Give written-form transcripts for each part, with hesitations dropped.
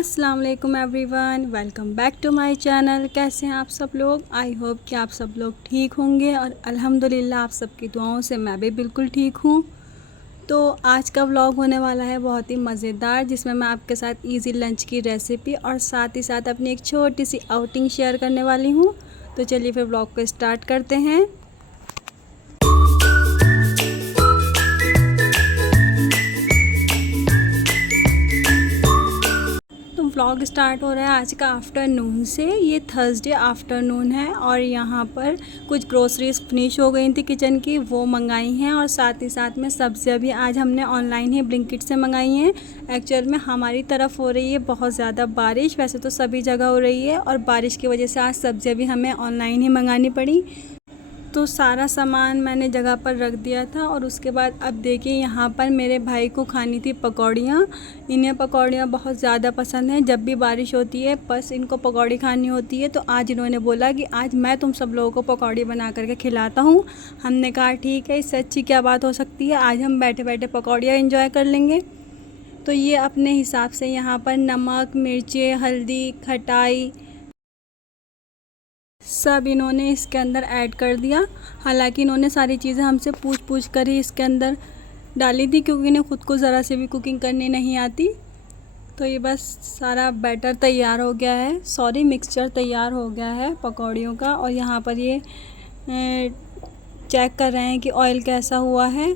अस्सलाम वालेकुम everyone, welcome back to my channel. कैसे हैं आप सब लोग? आई होप कि आप सब लोग ठीक होंगे और अल्हम्दुलिल्लाह आप सबकी दुआओं से मैं भी बिल्कुल ठीक हूँ। तो आज का व्लॉग होने वाला है बहुत ही मज़ेदार, जिसमें मैं आपके साथ इजी लंच की रेसिपी और साथ ही साथ अपनी एक छोटी सी आउटिंग शेयर करने वाली हूँ। तो चलिए फिर व्लॉग को स्टार्ट करते हैं। व्लॉग स्टार्ट हो रहा है आज का आफ्टरनून से। ये थर्सडे आफ्टरनून है और यहाँ पर कुछ ग्रोसरीज फिनिश हो गई थी किचन की, वो मंगाई हैं। और साथ ही साथ में सब्जियाँ भी आज हमने ऑनलाइन ही ब्लिंकिट से मंगाई हैं। एक्चुअल में हमारी तरफ हो रही है बहुत ज़्यादा बारिश, वैसे तो सभी जगह हो रही है, और बारिश की वजह से आज सब्जियाँ भी हमें ऑनलाइन ही मंगानी पड़ी। तो सारा सामान मैंने जगह पर रख दिया था। और उसके बाद अब देखिए यहाँ पर मेरे भाई को खानी थी पकौड़ियाँ। इन्हें पकौड़ियाँ बहुत ज़्यादा पसंद हैं। जब भी बारिश होती है बस इनको पकौड़ी खानी होती है। तो आज इन्होंने बोला कि आज मैं तुम सब लोगों को पकौड़ी बना करके खिलाता हूँ। हमने कहा ठीक है, इससे अच्छी क्या बात हो सकती है, आज हम बैठे बैठे पकौड़ियाँ एंजॉय कर लेंगे। तो ये अपने हिसाब से यहाँ पर नमक, मिर्ची, हल्दी, खटाई सब इन्होंने इसके अंदर ऐड कर दिया। हालांकि इन्होंने सारी चीज़ें हमसे पूछ कर ही इसके अंदर डाली थी, क्योंकि इन्हें ख़ुद को ज़रा से भी कुकिंग करनी नहीं आती। तो ये बस सारा बैटर तैयार हो गया है, मिक्सचर तैयार हो गया है पकौड़ियों का। और यहाँ पर ये चेक कर रहे हैं कि ऑयल कैसा हुआ है।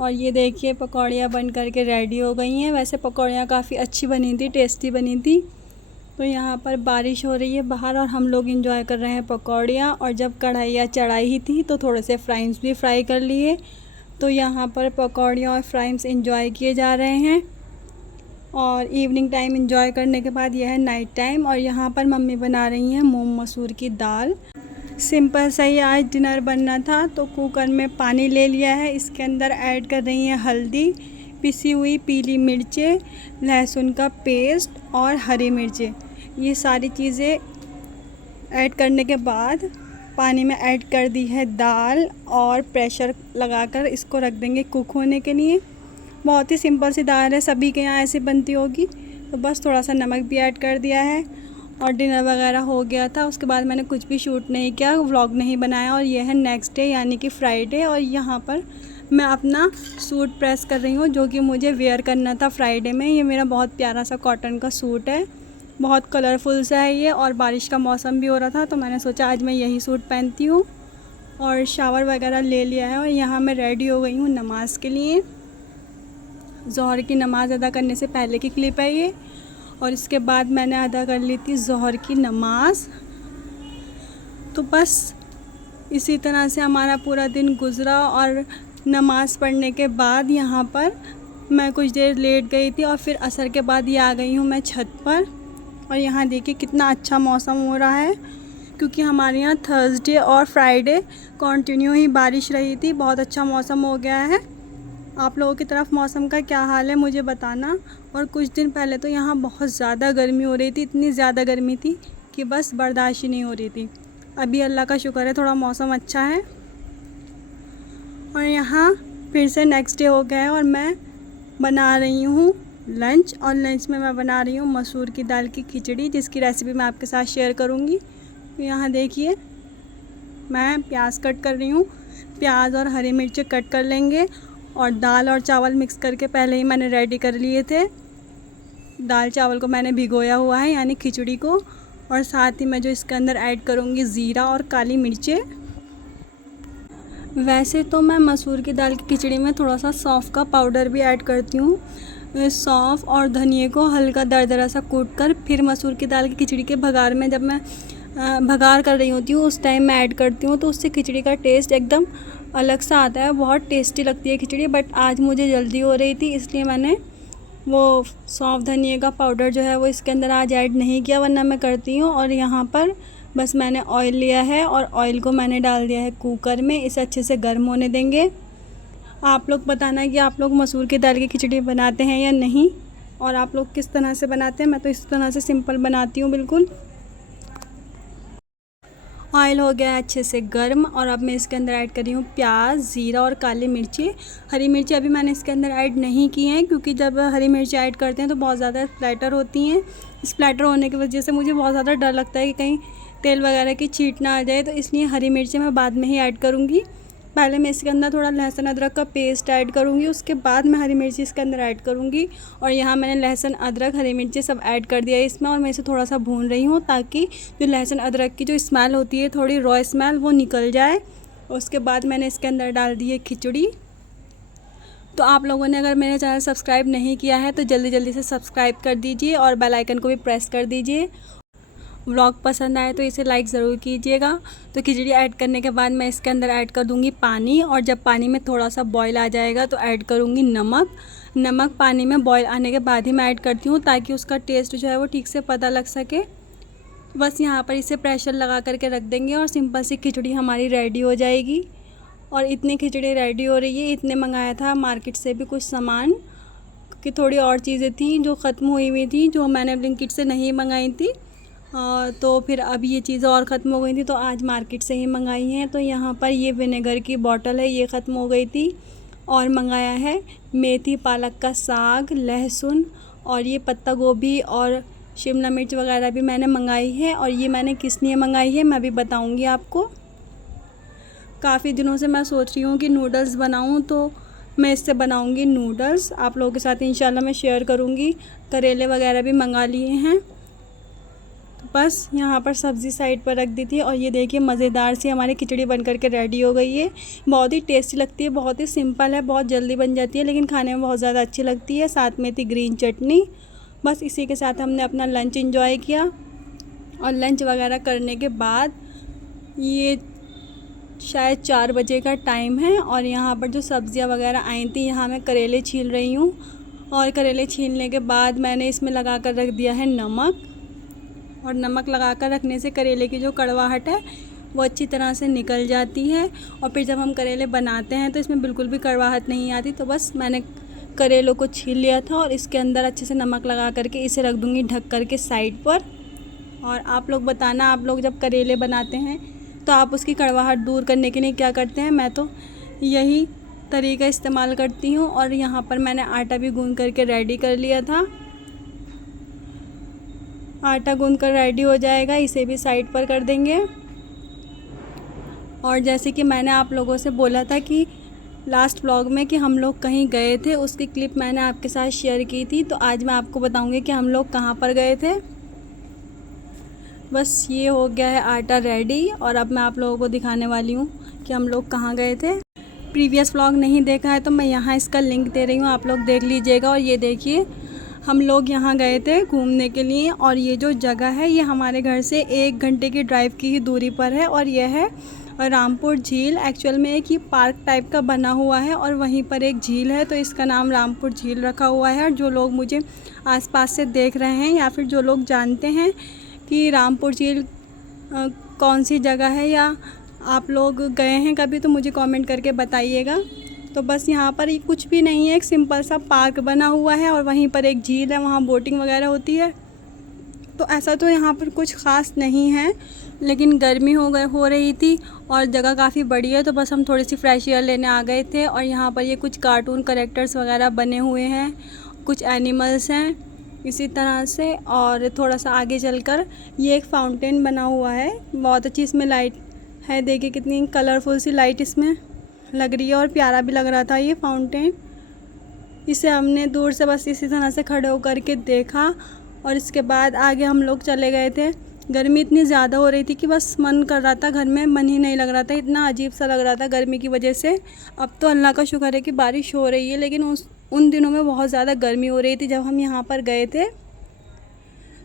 और ये देखिए पकौड़ियाँ बन करके रेडी हो गई हैं। वैसे पकौड़ियाँ काफ़ी अच्छी बनी थी, टेस्टी बनी थी। तो यहाँ पर बारिश हो रही है बाहर और हम लोग इंजॉय कर रहे हैं पकौड़ियाँ। और जब कढ़ाइयाँ चढ़ाई ही थी तो थोड़े से फ्राइज़ भी फ्राई कर लिए। तो यहाँ पर पकौड़ियाँ और फ्राइज़ इंजॉय किए जा रहे हैं। और इवनिंग टाइम इंजॉय करने के बाद यह है नाइट टाइम। और यहाँ पर मम्मी बना रही हैं मूंग मसूर की दाल। सिंपल सा ही आज डिनर बनना था, तो कुकर में पानी ले लिया है। इसके अंदर ऐड कर रही हैं हल्दी, पिसी हुई पीली मिर्चें, लहसुन का पेस्ट और हरी मिर्चें। ये सारी चीज़ें ऐड करने के बाद पानी में ऐड कर दी है दाल और प्रेशर लगाकर इसको रख देंगे कुक होने के लिए। बहुत ही सिंपल सी दाल है, सभी के यहाँ ऐसे बनती होगी। तो बस थोड़ा सा नमक भी ऐड कर दिया है और डिनर वगैरह हो गया था। उसके बाद मैंने कुछ भी शूट नहीं किया, व्लॉग नहीं बनाया। और ये है नेक्स्ट डे यानी कि फ्राइडे। और यहाँ पर मैं अपना सूट प्रेस कर रही हूँ जो कि मुझे वेयर करना था फ्राइडे में। ये मेरा बहुत प्यारा सा कॉटन का सूट है, बहुत कलरफुल सा है ये। और बारिश का मौसम भी हो रहा था तो मैंने सोचा आज मैं यही सूट पहनती हूँ। और शावर वगैरह ले लिया है और यहाँ मैं रेडी हो गई हूँ नमाज़ के लिए। ज़ोहर की नमाज़ अदा करने से पहले की क्लिप है ये। और इसके बाद मैंने अदा कर ली थी ज़ोहर की नमाज़। तो बस इसी तरह से हमारा पूरा दिन गुज़रा। और नमाज़ पढ़ने के बाद यहाँ पर मैं कुछ देर लेट गई थी और फिर असर के बाद ये आ गई हूँ मैं छत पर। और यहाँ देखिए कितना अच्छा मौसम हो रहा है, क्योंकि हमारे यहाँ थर्सडे और फ्राइडे कंटिन्यू ही बारिश रही थी। बहुत अच्छा मौसम हो गया है। आप लोगों की तरफ मौसम का क्या हाल है मुझे बताना। और कुछ दिन पहले तो यहाँ बहुत ज़्यादा गर्मी हो रही थी, इतनी ज़्यादा गर्मी थी कि बस बर्दाश्त ही नहीं हो रही थी। अभी अल्लाह का शुक्र है थोड़ा मौसम अच्छा है। और यहाँ फिर से नेक्स्ट डे हो गया है और मैं बना रही हूँ लंच। और लंच में मैं बना रही हूँ मसूर की दाल की खिचड़ी, जिसकी रेसिपी मैं आपके साथ शेयर करूँगी। तो यहाँ देखिए मैं प्याज कट कर रही हूँ। प्याज और हरी मिर्च कट कर लेंगे। और दाल और चावल मिक्स करके पहले ही मैंने रेडी कर लिए थे। दाल चावल को मैंने भिगोया हुआ है यानी खिचड़ी को। और साथ ही मैं जो इसके अंदर ऐड करूँगी ज़ीरा और काली मिर्चें। वैसे तो मैं मसूर की दाल की खिचड़ी में थोड़ा सा सौंफ का पाउडर भी ऐड करती हूँ। सौंफ और धनिए को हल्का दरदरा सा कूट कर फिर मसूर की दाल की खिचड़ी के भगार में जब मैं भगार कर रही होती हूँ उस टाइम मैं ऐड करती हूँ। तो उससे खिचड़ी का टेस्ट एकदम अलग सा आता है, बहुत टेस्टी लगती है खिचड़ी। बट आज मुझे जल्दी हो रही थी इसलिए मैंने वो सौंफ धनिए का पाउडर जो है वो इसके अंदर आज ऐड नहीं किया, वरना मैं करती हूँ। और यहाँ पर बस मैंने ऑयल लिया है और ऑयल को मैंने डाल दिया है कुकर में। इसे अच्छे से गर्म होने देंगे। आप लोग बताना कि आप लोग मसूर की दाल की खिचड़ी बनाते हैं या नहीं, और आप लोग किस तरह से बनाते हैं। मैं तो इस तरह से सिंपल बनाती हूँ बिल्कुल। ऑयल हो गया है अच्छे से गर्म और अब मैं इसके अंदर ऐड कर रही हूँ प्याज, ज़ीरा और काली मिर्ची। हरी मिर्ची अभी मैंने इसके अंदर ऐड नहीं की हैं, क्योंकि जब हरी मिर्ची ऐड करते हैं तो बहुत ज़्यादा स्प्लैटर होती हैं। स्प्लैटर होने की वजह से मुझे बहुत ज़्यादा डर लगता है कि कहीं तेल वगैरह की छींट ना आ जाए, तो इसलिए हरी मिर्ची मैं बाद में ही ऐड करूँगी। पहले मैं इसके अंदर थोड़ा लहसुन अदरक का पेस्ट ऐड करूँगी, उसके बाद मैं हरी मिर्ची इसके अंदर ऐड करूँगी। और यहाँ मैंने लहसुन अदरक हरी मिर्ची सब ऐड कर दिया है इसमें, और मैं इसे थोड़ा सा भून रही हूँ ताकि जो लहसुन अदरक की जो स्मेल होती है, थोड़ी रॉ स्मेल, वो निकल जाए। उसके बाद मैंने इसके अंदर डाल दी है खिचड़ी। तो आप लोगों ने अगर मेरा चैनल सब्सक्राइब नहीं किया है तो जल्दी जल्दी से सब्सक्राइब कर दीजिए और बेल आइकन को भी प्रेस कर दीजिए। व्लॉग पसंद आए तो इसे लाइक ज़रूर कीजिएगा। तो खिचड़ी ऐड करने के बाद मैं इसके अंदर ऐड कर दूंगी पानी, और जब पानी में थोड़ा सा बॉईल आ जाएगा तो ऐड करूंगी नमक। नमक पानी में बॉईल आने के बाद ही मैं ऐड करती हूँ, ताकि उसका टेस्ट जो है वो ठीक से पता लग सके। बस यहाँ पर इसे प्रेशर लगा करके रख देंगे और सिंपल सी खिचड़ी हमारी रेडी हो जाएगी। और इतनी खिचड़ी रेडी हो रही है, इतने मंगाया था मार्केट से भी कुछ सामान, क्योंकि थोड़ी और चीज़ें थी जो ख़त्म हुई हुई थी, जो मैंने ब्लिंकिट से नहीं मंगाई थी। तो फिर अब ये चीज़ें और ख़त्म हो गई थी, तो आज मार्केट से ही मंगाई हैं। तो यहाँ पर ये विनेगर की बॉटल है, ये ख़त्म हो गई थी। और मंगाया है मेथी पालक का साग, लहसुन, और ये पत्ता गोभी और शिमला मिर्च वगैरह भी मैंने मंगाई है। और ये मैंने किस लिए मंगाई है मैं भी बताऊँगी आपको। काफ़ी दिनों से मैं सोच रही हूँ कि नूडल्स बनाऊँ, तो मैं इससे बनाऊँगी नूडल्स, आप लोगों के साथ इंशाल्लाह मैं शेयर करूँगी। करेले वगैरह भी मंगा लिए हैं। बस यहाँ पर सब्ज़ी साइड पर रख दी थी, और ये देखिए मज़ेदार सी हमारी खिचड़ी बन करके रेडी हो गई है। बहुत ही टेस्टी लगती है, बहुत ही सिंपल है, बहुत जल्दी बन जाती है, लेकिन खाने में बहुत ज़्यादा अच्छी लगती है। साथ में थी ग्रीन चटनी। बस इसी के साथ हमने अपना लंच एंजॉय किया। और लंच वगैरह करने के बाद ये शायद 4 बजे का टाइम है, और यहाँ पर जो सब्ज़ियाँ वगैरह आई थी, यहाँ मैं करेले छील रही हूँ। और करेले छीलने के बाद मैंने इसमें लगा कर रख दिया है नमक। और नमक लगा कर रखने से करेले की जो कड़वाहट है वो अच्छी तरह से निकल जाती है, और फिर जब हम करेले बनाते हैं तो इसमें बिल्कुल भी कड़वाहट नहीं आती। तो बस मैंने करेलों को छील लिया था, और इसके अंदर अच्छे से नमक लगा करके इसे रख दूँगी ढक करके साइड पर। और आप लोग बताना, आप लोग जब करेले बनाते हैं तो आप उसकी कड़वाहट दूर करने के लिए क्या करते हैं। मैं तो यही तरीका इस्तेमाल करती हूँ। और यहाँ पर मैंने आटा भी गूँध करके रेडी कर लिया था। आटा गूँध कर रेडी हो जाएगा, इसे भी साइड पर कर देंगे। और जैसे कि मैंने आप लोगों से बोला था कि लास्ट व्लॉग में कि हम लोग कहीं गए थे, उसकी क्लिप मैंने आपके साथ शेयर की थी। तो आज मैं आपको बताऊंगी कि हम लोग कहाँ पर गए थे। बस ये हो गया है आटा रेडी, और अब मैं आप लोगों को दिखाने वाली हूँ कि हम लोग कहाँ गए थे। प्रीवियस व्लॉग नहीं देखा है तो मैं यहाँ इसका लिंक दे रही हूँ, आप लोग देख लीजिएगा। और ये देखिए हम लोग यहाँ गए थे घूमने के लिए, और ये जो जगह है ये हमारे घर से 1 घंटे की ड्राइव की ही दूरी पर है। और यह है रामपुर झील। एक्चुअल में एक ही पार्क टाइप का बना हुआ है, और वहीं पर एक झील है, तो इसका नाम रामपुर झील रखा हुआ है। और जो लोग मुझे आसपास से देख रहे हैं, या फिर जो लोग जानते हैं कि रामपुर झील कौन सी जगह है, या आप लोग गए हैं कभी, तो मुझे कमेंट करके बताइएगा। तो बस यहाँ पर कुछ भी नहीं है, एक सिंपल सा पार्क बना हुआ है, और वहीं पर एक झील है, वहाँ बोटिंग वगैरह होती है। तो ऐसा तो यहाँ पर कुछ ख़ास नहीं है, लेकिन गर्मी हो रही थी और जगह काफ़ी बड़ी है, तो बस हम थोड़ी सी फ्रेश एयर लेने आ गए थे। और यहाँ पर ये कुछ कार्टून कैरेक्टर्स वगैरह बने हुए हैं, कुछ एनिमल्स हैं इसी तरह से। और थोड़ा सा आगे चलकर ये एक फाउंटेन बना हुआ है, बहुत अच्छी इसमें लाइट है, देखिए कितनी कलरफुल सी लाइट इसमें लग रही है, और प्यारा भी लग रहा था ये फाउंटेन। इसे हमने दूर से बस इसी तरह से खड़े होकर के देखा, और इसके बाद आगे हम लोग चले गए थे। गर्मी इतनी ज़्यादा हो रही थी कि बस मन कर रहा था, घर में मन ही नहीं लग रहा था, इतना अजीब सा लग रहा था गर्मी की वजह से। अब तो अल्लाह का शुक्र है कि बारिश हो रही है, लेकिन उन दिनों में बहुत ज़्यादा गर्मी हो रही थी जब हम यहाँ पर गए थे।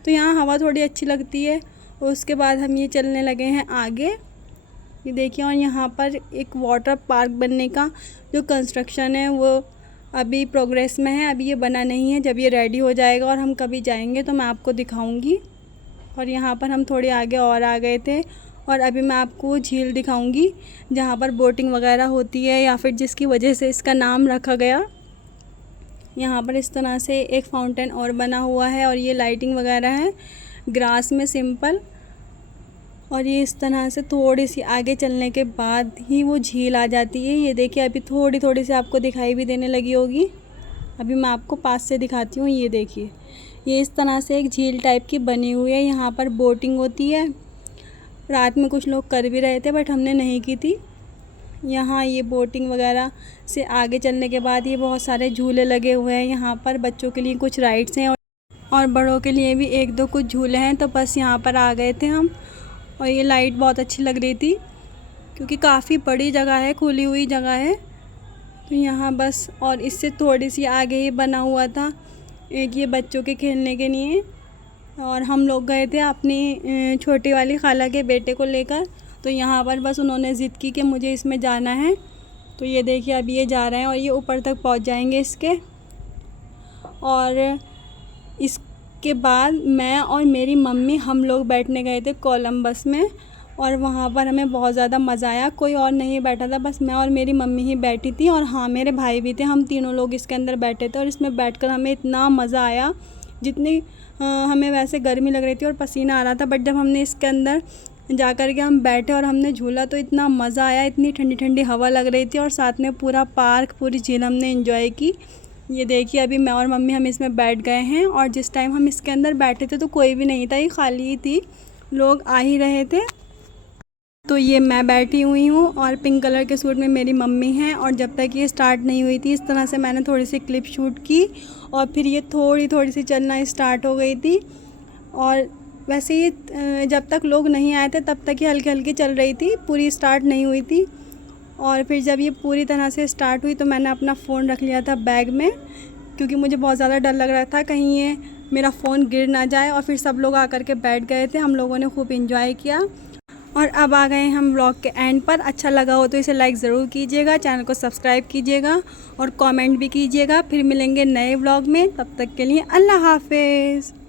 तो यहाँ हवा थोड़ी अच्छी लगती है। उसके बाद हम ये चलने लगे हैं आगे, ये देखिए। और यहाँ पर एक वाटर पार्क बनने का जो कंस्ट्रक्शन है वो अभी प्रोग्रेस में है, अभी ये बना नहीं है। जब ये रेडी हो जाएगा और हम कभी जाएंगे तो मैं आपको दिखाऊंगी। और यहाँ पर हम थोड़े आगे और आ गए थे, और अभी मैं आपको झील दिखाऊंगी जहाँ पर बोटिंग वगैरह होती है, या फिर जिसकी वजह से इसका नाम रखा गया। यहाँ पर इस तरह से एक फाउंटेन और बना हुआ है, और ये लाइटिंग वगैरह है ग्रास में सिंपल। और ये इस तरह से थोड़ी सी आगे चलने के बाद ही वो झील आ जाती है। ये देखिए अभी थोड़ी थोड़ी सी आपको दिखाई भी देने लगी होगी। अभी मैं आपको पास से दिखाती हूँ। ये देखिए ये इस तरह से एक झील टाइप की बनी हुई है। यहाँ पर बोटिंग होती है। रात में कुछ लोग कर भी रहे थे बट हमने नहीं की थी। यहाँ ये बोटिंग वगैरह से आगे चलने के बाद ये बहुत सारे झूले लगे हुए हैं। यहाँ पर बच्चों के लिए कुछ राइड्स हैं और बड़ों के लिए भी एक दो कुछ झूले हैं। तो बस यहाँ पर आ गए थे हम। और ये लाइट बहुत अच्छी लग रही थी क्योंकि काफ़ी बड़ी जगह है, खुली हुई जगह है। तो यहाँ बस और इससे थोड़ी सी आगे ही बना हुआ था एक ये बच्चों के खेलने के लिए। और हम लोग गए थे अपनी छोटी वाली खाला के बेटे को लेकर। तो यहाँ पर बस उन्होंने ज़िद की कि मुझे इसमें जाना है। तो ये देखिए अभी ये जा रहे हैं और ये ऊपर तक पहुँच जाएंगे इसके। और इसके बाद मैं और मेरी मम्मी हम लोग बैठने गए थे कोलंबस में। और वहाँ पर हमें बहुत ज़्यादा मज़ा आया। कोई और नहीं बैठा था, बस मैं और मेरी मम्मी ही बैठी थी। और हाँ, मेरे भाई भी थे। हम तीनों लोग इसके अंदर बैठे थे और इसमें बैठकर हमें इतना मज़ा आया। जितनी हमें वैसे गर्मी लग रही थी और पसीना आ रहा था, बट जब हमने इसके अंदर जा कर के हम बैठे और हमने झूला तो इतना मज़ा आया। इतनी ठंडी ठंडी हवा लग रही थी और साथ में पूरा पार्क, पूरी झील हमने एंजॉय की। ये देखिए अभी मैं और मम्मी हम इसमें बैठ गए हैं। और जिस टाइम हम इसके अंदर बैठे थे तो कोई भी नहीं था, ये खाली ही थी, लोग आ ही रहे थे। तो ये मैं बैठी हुई हूँ और पिंक कलर के सूट में मेरी मम्मी हैं। और जब तक ये स्टार्ट नहीं हुई थी इस तरह से मैंने थोड़ी सी क्लिप शूट की और फिर ये थोड़ी थोड़ी सी चलना स्टार्ट हो गई थी। और वैसे ये जब तक लोग नहीं आए थे तब तक ही हल्की हल्की चल रही थी, पूरी स्टार्ट नहीं हुई थी। और फिर जब ये पूरी तरह से स्टार्ट हुई तो मैंने अपना फ़ोन रख लिया था बैग में, क्योंकि मुझे बहुत ज़्यादा डर लग रहा था कहीं ये मेरा फ़ोन गिर ना जाए। और फिर सब लोग आकर के बैठ गए थे, हम लोगों ने खूब इंजॉय किया। और अब आ गए हम व्लॉग के एंड पर। अच्छा लगा हो तो इसे लाइक ज़रूर कीजिएगा, चैनल को सब्सक्राइब कीजिएगा और कमेंट भी कीजिएगा। फिर मिलेंगे नए व्लॉग में, तब तक के लिए अल्लाह हाफिज़।